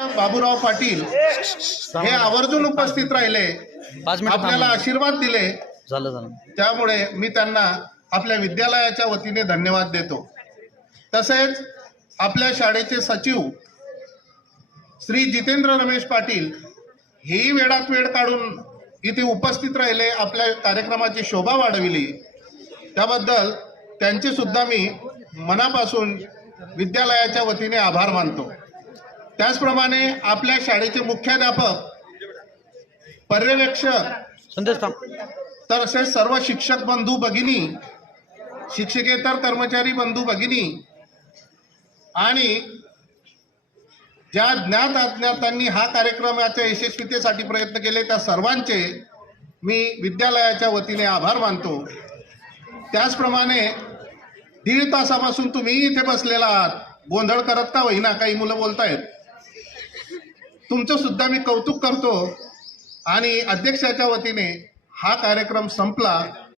बाबूराव पाटील हे आवर्जून उपस्थित राहिले, 5 मिनिट आपल्याला आशीर्वाद दिले, झालं त्यामुळे मी त्यांना आपल्या विद्यालयाच्या वतीने धन्यवाद देतो। तसेच आपल्या शाळेचे सचिव श्री जितेंद्र रमेश पाटील हेही वेळात वेळ काढून इथे उपस्थित राहिले, आपल्या कार्यक्रमाची शोभा वाढविली, त्याबद्दल त्यांचे सुद्धा मी मनापासून विद्यालयाच्या वतीने आभार मानतो। त्याचप्रमाणे आपल्या शाळेचे मुख्याध्यापक, पर्यवेक्षक तसेच सर्व शिक्षक बंधू भगिनी, शिक्षकेतर कर्मचारी बंधू भगिनी आणि ज्या ज्ञात अज्ञातांनी हा कार्यक्रमाच्या यशस्वीतेसाठी प्रयत्न केले त्या सर्वांचे मी विद्यालयाच्या वतीने आभार मानतो। त्याचप्रमाणे 1.5 तासापासून तुम्ही इथे बसलेला आहात, गोंधळ करत का होईना, काही मुलं बोलतायत, तुमचं सुद्धा मी कौतुक करतो। आणि अध्यक्षाच्या वतीने हा कार्यक्रम संपला